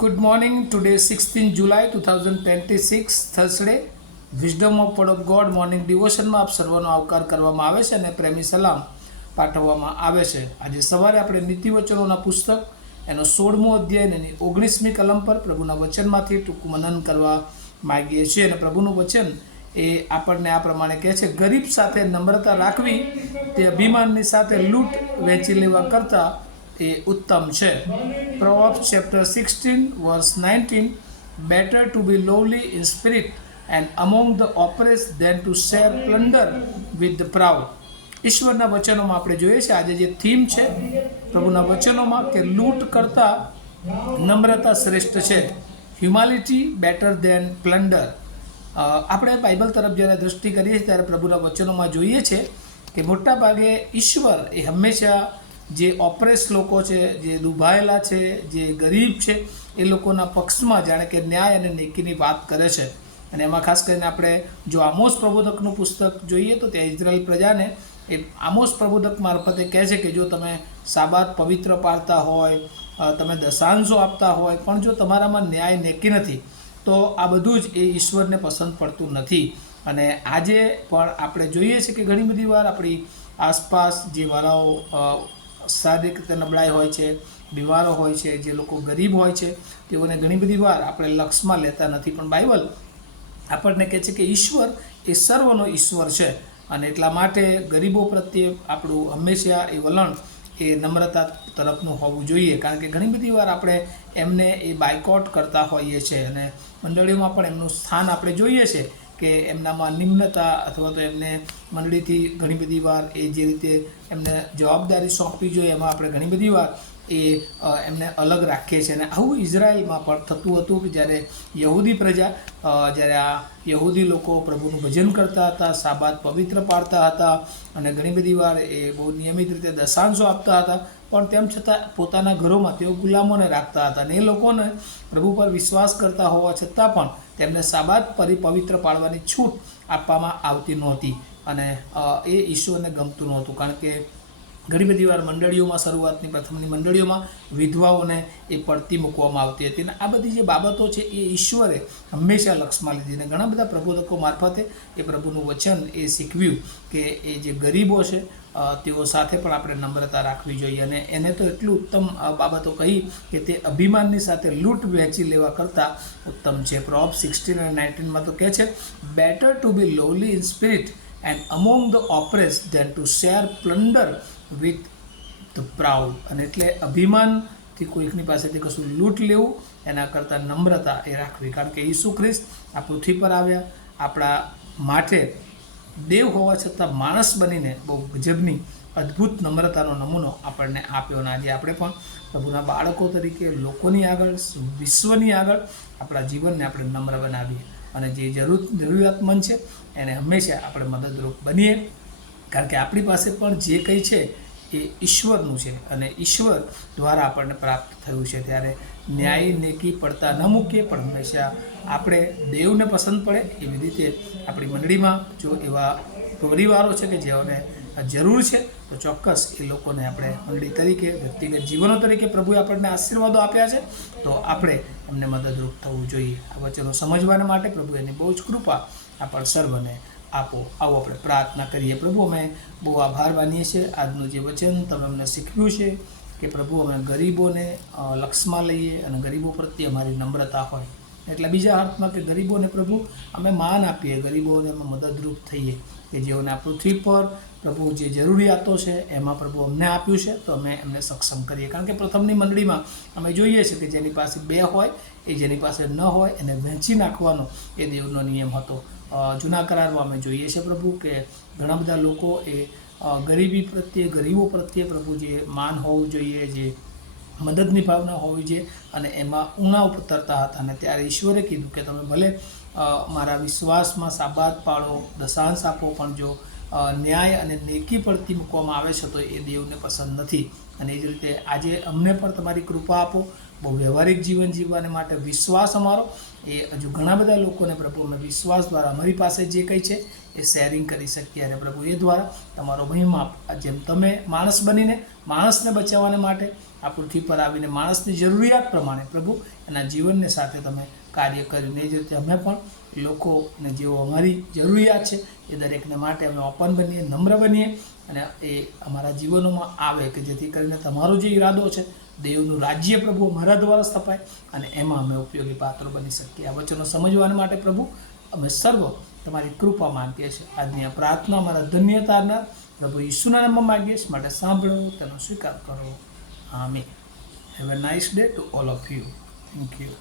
Good morning. Today is 16 July 2026 Thursday. Wisdom of word of God morning ડિવોશનમાં આપ સર્વનો આવકાર કરવામાં આવે છે અને પ્રેમી સલામ પાઠવવામાં આવે છે. આજે સવારે આપણે નીતિવચનોના પુસ્તક એનો 16મો અધ્યાય એની 19મી કલમ પર પ્રભુના વચનમાંથી ટૂંકું મનન કરવા માગીએ છીએ. અને પ્રભુનું વચન એ આપણને આ પ્રમાણે કહે છે, ગરીબ સાથે નમ્રતા રાખવી તે અભિમાનની સાથે લૂંટ વેચી લેવા કરતાં એ ઉત્તમ છે. Proverbs chapter 16 verse 19, better to be lowly in spirit and among the oppressed than to share plunder with the proud. ઈશ્વરના વચનોમાં આપણે જોઈએ છે આજે જે થીમ છે પ્રભુના વચનોમાં કે લૂંટ કરતાં નમ્રતા શ્રેષ્ઠ છે. હ્યુમાલિટી બેટર દેન પ્લન્ડર. આપણે બાઇબલ તરફ જ્યારે દૃષ્ટિ કરીએ છીએ ત્યારે પ્રભુના વચનોમાં જોઈએ છે કે મોટા ભાગે ઈશ્વર એ હંમેશા જે ઓપ્રેસ લોકો છે, જે દુભાયેલા છે, જે ગરીબ છે એ લોકોના પક્ષમાં જાણે કે ન્યાય અને નેકીની વાત કરે છે. અને એમાં ખાસ કરીને આપણે જો આમોસ પ્રબોધકનું પુસ્તક જોઈએ તો ત્યાં ઇઝરાયલ પ્રજાને એ આમોસ પ્રબોધક મારફતે કહે છે કે જો તમે સાબાત પવિત્ર પાળતા હોય, તમે દશાંશો આપતા હોય, પણ જો તમારામાં ન્યાય નેકી નથી તો આ બધું જ એ ઈશ્વરને પસંદ પડતું નથી. અને આજે પણ આપણે જોઈએ છીએ કે ઘણી બધી વાર આપણી આસપાસ જે વાળાઓ શારીરિક રીતે નબળાઈ હોય છે, બીમારો હોય છે, જે લોકો ગરીબ હોય છે, તેઓને ઘણી બધી વાર આપણે લક્ષમાં લેતા નથી. પણ બાઇબલ આપણને કહે છે કે ઈશ્વર એ સર્વનો ઈશ્વર છે અને એટલા માટે ગરીબો પ્રત્યે આપણું હંમેશા એ વલણ એ નમ્રતા તરફનું હોવું જોઈએ. કારણ કે ઘણી બધી વાર આપણે એમને એ બાયકોટ કરતા હોઈએ છીએ અને મંડળીઓમાં પણ એમનું સ્થાન આપણે જોઈએ છે કે એમનામાં નિમ્નતા અથવા તો એમને મંડળીથી ઘણી બધી વાર એ જે રીતે એમને જવાબદારી સોંપવી જોઈએ એમાં આપણે ઘણી બધી વાર એ એમને અલગ રાખીએ છીએ. અને આવું ઇઝરાયલમાં પણ થતું હતું કે જ્યારે યહૂદી પ્રજા જ્યારે આ યહૂદી લોકો પ્રભુનું ભજન કરતા હતા, સાબાત પવિત્ર પાડતા હતા અને ઘણી બધી વાર એ બહુ નિયમિત રીતે દશાંશો આપતા હતા, પણ તેમ છતાં પોતાના ઘરોમાં તેઓ ગુલામોને રાખતા હતા. અને એ લોકોને પ્રભુ પર વિશ્વાસ કરતા હોવા છતાં પણ તેમને સાબાત પવિત્ર પાડવાની છૂટ આપવામાં આવતી નહોતી અને એ ઈશ્વરને ગમતું નહોતું. કારણ કે ઘણી બધી વાર મંડળીઓમાં શરૂઆતની પ્રથમની મંડળીઓમાં વિધવાઓને એ પડતી મૂકવામાં આવતી હતી. અને આ બધી જે બાબતો છે એ ઈશ્વરે હંમેશા લક્ષમાં લીધી. અને ઘણા બધા પ્રબોધકો મારફતે એ પ્રભુનું વચન એ શીખવ્યું કે એ જે ગરીબો છે તેઓ સાથે પણ આપણે નમ્રતા રાખવી જોઈએ. અને એને તો એટલું ઉત્તમ બાબતો કહી કે તે અભિમાનની સાથે લૂંટ વહેંચી લેવા કરતાં ઉત્તમ છે. Proverbs 16 અને 19માં તો કહે છે, better to be lowly in spirit and among the oppressed than to share plunder with the proud. અને એટલે અભિમાનથી કોઈકની પાસેથી કશું લૂંટ લેવું એના કરતાં નમ્રતા એ રાખવી. કારણ કે ઈસુ ખ્રિસ્ત આ પૃથ્વી પર આવ્યા આપણા માટે દેવ હોવા છતાં માણસ બનીને બહુ ગજબની અદ્ભુત નમ્રતાનો નમૂનો આપણને આપ્યો. અને આજે આપણે પણ પ્રભુના બાળકો તરીકે લોકોની આગળ, વિશ્વની આગળ આપણા જીવનને આપણે નમ્ર બનાવીએ અને જે જરૂરિયાતમંદ છે એને હંમેશા આપણે મદદરૂપ બનીએ. કારણ કે આપણી પાસે પણ જે કંઈ છે એ ઈશ્વરનું છે અને ઈશ્વર દ્વારા આપણને પ્રાપ્ત થયું છે. ત્યારે ન્યાય નેકી પડતા ન મૂકીએ, પણ હંમેશા આપણે દેવને પસંદ પડે એવી રીતે આપણી મંડળીમાં જો એવા પરિવારો છે કે જેઓને જરૂર છે તો ચોક્કસ એ લોકોને આપણે મંડળી તરીકે, વ્યક્તિગત જીવનો તરીકે પ્રભુએ આપણને આશીર્વાદો આપ્યા છે તો આપણે એમને મદદરૂપ થવું જોઈએ. આ વચનો સમજવાના માટે પ્રભુ એની બહુ જ કૃપા આપણ સર્વને આપો. આવો આપણે પ્રાર્થના કરીએ. પ્રભુ અમે બહુ આભાર માનીએ છીએ આજનું જે વચન તમે અમને શીખવ્યું છે કે પ્રભુ અમે ગરીબોને લક્ષમાં લઈએ અને ગરીબો પ્રત્યે અમારી નમ્રતા હોય. એટલે બીજા અર્થમાં કે ગરીબોને પ્રભુ અમે માન આપીએ, ગરીબોને અમે મદદરૂપ થઈએ કે જેઓને આ પૃથ્વી પર પ્રભુ જે જરૂરિયાતો છે એમાં પ્રભુ અમને આપ્યું છે તો અમે એમને સક્ષમ કરીએ. કારણ કે પ્રથમની મંડળીમાં અમે જોઈએ છીએ કે જેની પાસે 2 હોય એ જેની પાસે ન હોય એને વહેંચી નાખવાનો એ દેવનો નિયમ હતો. જૂના કરારમાં અમે જોઈએ છીએ પ્રભુ કે ઘણા બધા લોકો એ ગરીબી પ્રત્યે, ગરીબો પ્રત્યે પ્રભુ જે માન હોવું જોઈએ, જે મદદની ભાવના હોવી જોઈએ અને એમાં ઊણા ઉતરતા હતા. અને ત્યારે ઈશ્વરે કીધું કે તમે ભલે મારા વિશ્વાસમાં સાબાત પાળો, દશાંશ આપો, પણ જો ન્યાય અને નેકી પડતી મૂકવામાં આવે છે તો એ દેવને પસંદ નથી. અને એ જ રીતે આજે અમને પણ તમારી કૃપા આપો બહુ વ્યવહારિક જીવન જીવવાને માટે. વિશ્વાસ અમારો એ હજુ ઘણા બધા લોકોને પ્રભુ અમે વિશ્વાસ દ્વારા અમારી પાસે જે કંઈ છે એ શેરિંગ કરી શકીએ. અને પ્રભુ એ દ્વારા તમારો મહિમા જેમ તમે માણસ બનીને માણસને બચાવવાને માટે આ પૃથ્વી પર આવીને માણસની જરૂરિયાત પ્રમાણે પ્રભુ એના જીવનને સાથે તમે કાર્ય કર્યું, એ જ રીતે અમે પણ લોકોને જેવો અમારી જરૂરિયાત છે એ દરેકને માટે અમે ઓપન બનીએ, નમ્ર બનીએ અને એ અમારા જીવનોમાં આવે કે જેથી કરીને તમારો જે ઈરાદો છે, દેવનું રાજ્ય પ્રભુ અમારા દ્વારા સ્થપાય અને એમાં અમે ઉપયોગી પાત્રો બની શકીએ. આ વચનો સમજવાને માટે પ્રભુ અમે સર્વ તમારી કૃપા માંગીએ છીએ. આજની આ પ્રાર્થના અમારા ધન્યતાના પ્રભુ ઈસુના નામમાં માંગીએ છીએ, માટે સાંભળો, તેનો સ્વીકાર કરો. આમીન. Have a nice day to all of you. Thank you.